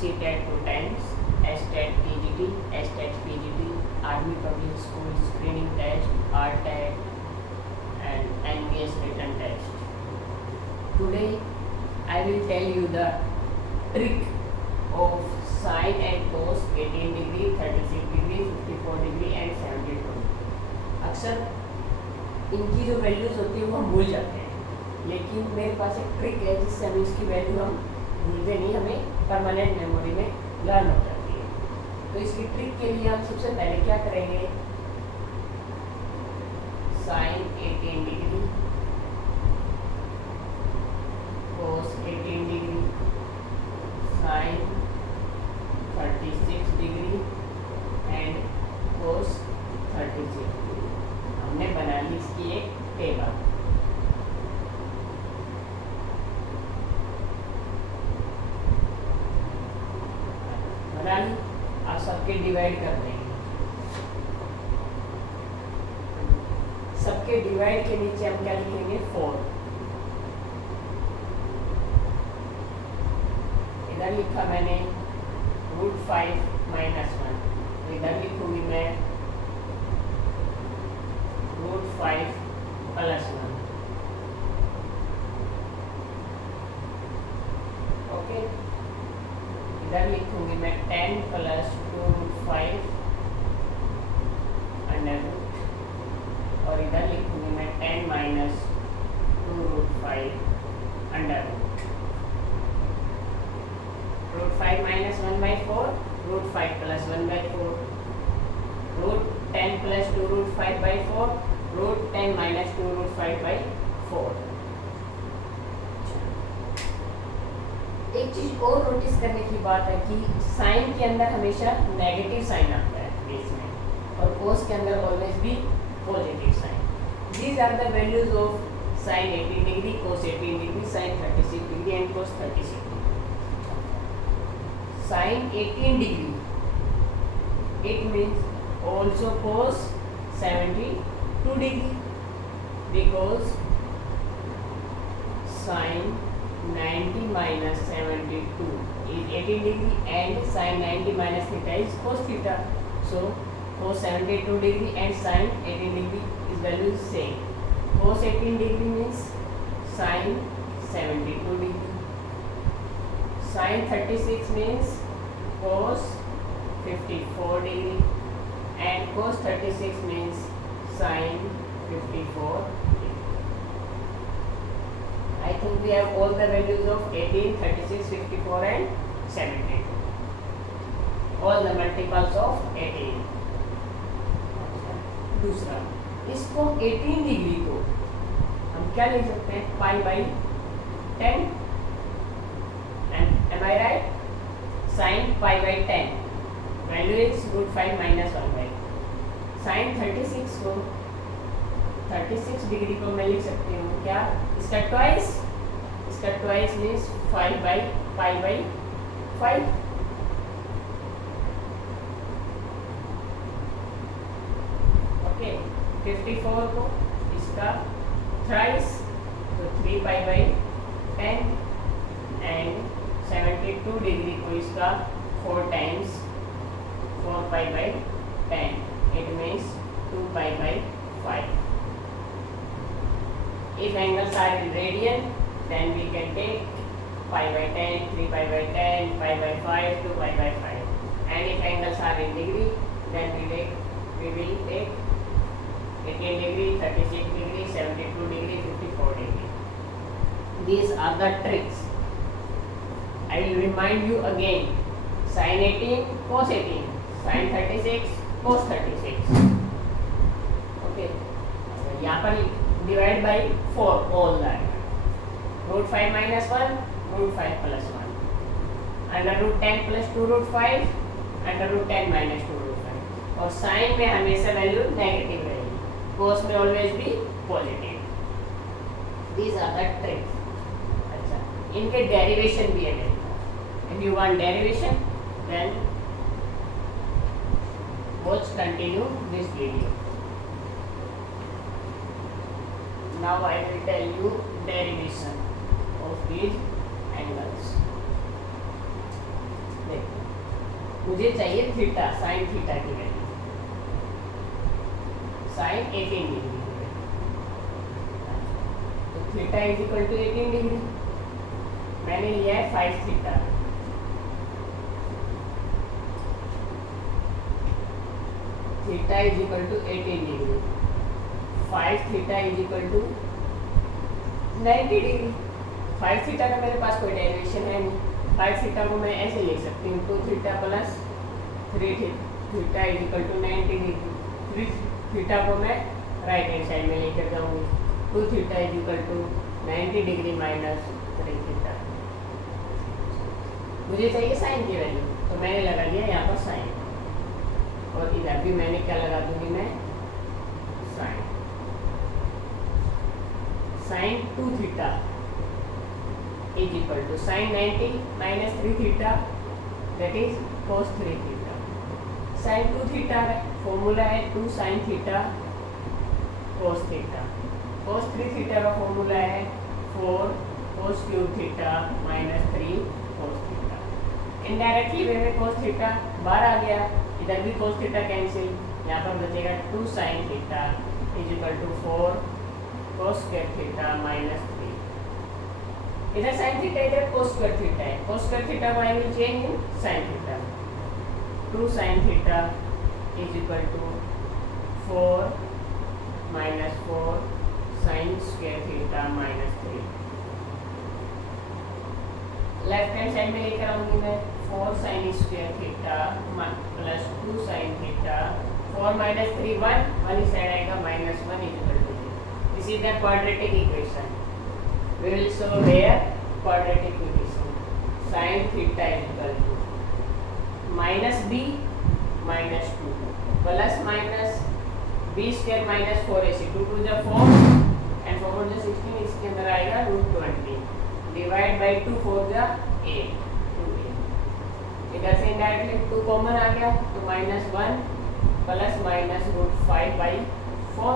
CTET 2 times, STET TGT, STET PGT, Army Public School Screening Test, RTET, and NBS written test. Today I will tell you the trick of sine and cos 18 degree, 36 degree, 54 degree and 72. अक्सर इनकी जो values होती है वो हम भूल जाते हैं, लेकिन मेरे पास एक ट्रिक है जिससे हम इसकी वैल्यू हम भूलते नहीं, हमें परमानेंट मेमोरी में लर्न हो जाती है। तो इसकी ट्रिक के लिए हम सबसे पहले क्या करेंगे, sine 18 degree, cos 18 degree, sine 36 degree and cos 36 degree हमने बना ली इसकी एक टेबल। बना ली, आप सबके डिवाइड कर देंगे। सबके डिवाइड के नीचे हम क्या लिखेंगे, 4। इधर लिखा मैंने √5 - 1, इधर लिखूंगी मैं √5 + 1। ओके, इधर लिखूंगी मैं 10 + 2√5 अंडर रूट, और इधर लिखूंगी मैं 10 - 2√5 अंडर रूट। √5 - 1/4, √5 + 1/4, √10 + 2√5/4, √10 - 2√5/4। एक चीज और नोटिस करने की बात है कि साइन के अंदर हमेशा नेगेटिव साइन आता है बीच में, और कोस के अंदर ऑलवेज भी positive sine. These are the values of sine 18 degree, cos 18 degree, sine 36 degree and cos 36 degree. Sine 18 degree, it means also cos 72 degree, because sin 90 - 72 is 18 degree and sin 90 - theta is cos theta. So cos 72 degree and sin 18 degree is value same. Cos 18 degree means sin 72 degree. Sin 36 means cos 54 degree and cos 36 means sin 54 degree. I think we have all the values of 18, 36, 54 and 72. All the multiples of 18. दूसरा, इसको 18 degree को हम क्या लिख सकते हैं, π/10, and am I right? Sin π/10 value is √5 - 1/. sin 36 को 36 degree को मैं लिख सकती हूँ क्या, इसका ट्वाइस मीन्स 5/π/5। ओके, 54 को इसका थ्राइस, तो 3π/10, एंड 72 डिग्री को इसका 4 times 4π/10, it means 2π/5. If angles are in radian, then we can take π/10, 3π/10, π/5, 2π/5. And if angles are in degree, then we will take 18 degree, 36 degree, 72 degree, 54 degree. These are the tricks. I will remind you again. Sin 18, cos 18, sin 36, cos 36. Okay. यहाँ पर divide by 4 all that. √5 - 1, √5 + 1, under √10 + 2√5, under √10 - 2√5. और sign में हमेशा value negative रहेगी, कोस में always भी positive. These are the tricks. अच्छा, इनके डेरिवेशन भी है मेरे पास। If you want derivation, then watch continue this video. Now I will tell you derivation of these angles. मुझे चाहिए थीटा, साइन थीटा की वैल्यू, साइन 18 डिग्री की वैल्यू। तो theta is equal to 18 degree, मैंने लिया है 5 theta. Theta is equal to 18 degree, 5 theta is equal to 90 degree. 5 theta का मेरे पास कोई डेरिवेशन है नहीं, 5 थीटा को मैं ऐसे लिख सकती हूँ 2 theta plus 3 theta is equal to 90 degree. 3 theta को मैं राइट हैंड साइड में लेकर जाऊँगी, 2 theta is equal to 90 degree minus 3 theta. मुझे चाहिए साइन की वैल्यू, तो मैंने लगा दिया यहाँ पर साइन, और इधर भी मैंने क्या लगा दूंगी मैं, sine. Sine 2 theta is equal to sine 90 minus 3 theta, that is cos 3 theta. Sine 2 theta formula है 2 sine theta cos theta. Cos 3 theta का फॉर्मूला है 4 cos cube theta minus 3 cos theta. Indirectly way में cos theta बाहर आ गया, इधर भी cos theta cancel, यहाँ पर बचेगा 2 sine theta is equal to 4 cos square theta minus 3। इधर साइन थीटा, इधर कोस स्क्वायर थीटा है, कोस स्क्वायर थीटा को I will change in sine theta. 2 sine theta is equal to 4 minus 4 sine square theta minus 3। Left hand side में लेकर आऊंगी मैं 4 sine square theta plus 2 sine theta, 4 minus 3 1 इस side आएगा minus 1 is equal to 0। This is the quadratic equation. We will show here quadratic equation. Sin theta is equal to minus b minus 2 plus minus b square minus 4ac, 2 to the 4 and 4 to the 16, इसके अंदर आएगा √20 divide by 2 4 the 8 2a। इधर से indirectly 2 common आ गया तो -1 plus minus √5 by 4,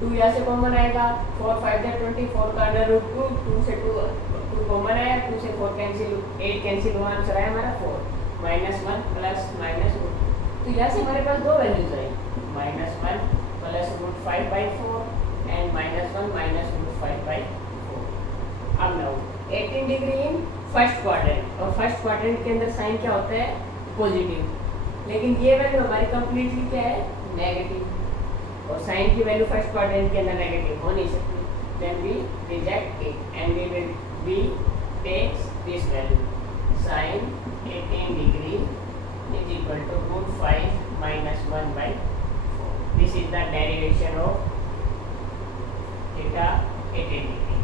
2 यहाँ से common आएगा, 4 5 जा 24 का अंडर रूट 2, 2 से 2 कॉमन आया, 2 से 4 कैंसिल, 8 कैंसिल हुआ, आंसर आया हमारा 4 -1 प्लस माइनस रूट। तो यहाँ से हमारे पास दो values I, -1 plus √5 by 4 and -1 minus √5 by 4। अब now 18 degree in first quadrant, और फर्स्ट क्वाड्रेंट के अंदर साइन क्या होता है, पॉजिटिव, लेकिन ये वैल्यू हमारी कंप्लीटली क्या है, नेगेटिव, और साइन की वैल्यू फर्स्ट क्वाड्रेंट के अंदर नेगेटिव हो नहीं सकती। Then we reject it and we takes this value, sine 18 degree is equal to √5 minus 1 by 4। This is the derivation of theta 18 degree.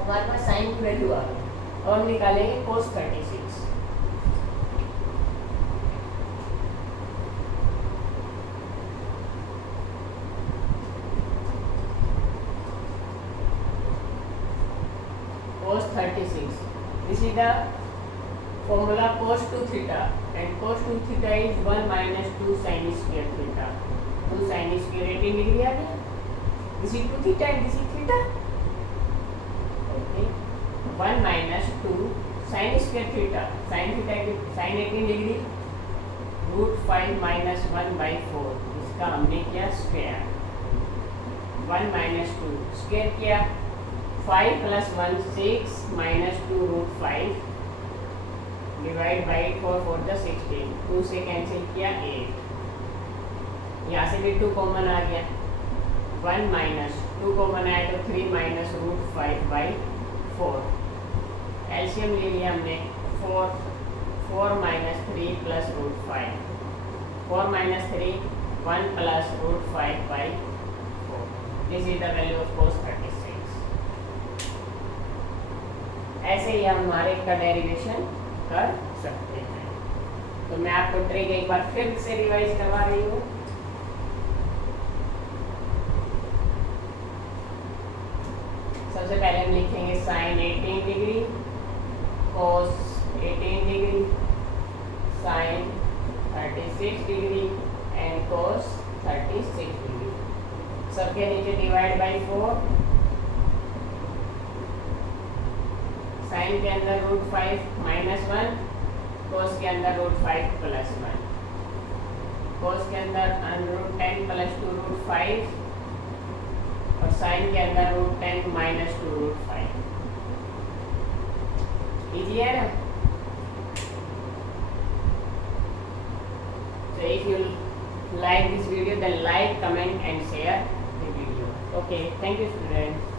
हमारे पास साइन की वैल्यू आ गई, और निकालेंगे कोस 36। cos 36. This is the formula cos 2 theta, and cos 2 theta is 1 minus 2 sin square theta. 2 sin square 18 degree आ गया। This is 2 theta and this is theta. Okay. 1 minus 2 sin square theta. Sin theta sin 18 degree √5 minus 1 by 4। इसका हमने किया square. 1 minus 2 square किया, 5 plus 1 6 minus 2 √5 divide by 4 4 the 16, 2 से cancel किया 8, यहाँ से भी 2 कॉमन आ गया, 1 माइनस 2 कॉमन आया तो 3 माइनस √5 बाई 4। एलसीएम ले लिया हमने, 4 minus 3 plus √5, 4 minus 3 1 plus √5 by 4। This is the value of cos 36। ऐसे ही हम हमारे का डेरिवेशन कर सकते हैं। तो मैं आपको ट्रिक एक बार फिर से रिवाइज करवा रही हूँ। सबसे पहले हम लिखेंगे sine 18 degree, cos 18 degree, sine 36 degree and cos 36 degree. सबके नीचे डिवाइड बाई 4, साइन के अंदर √5 -1 cos के अंदर √5 प्लस 1, cos के अंदर √10 प्लस 2 √5 और sin के अंदर √10 माइनस 2 √5. इजी है ना? So if you like this video, then like, comment and share the video. Okay, thank you students.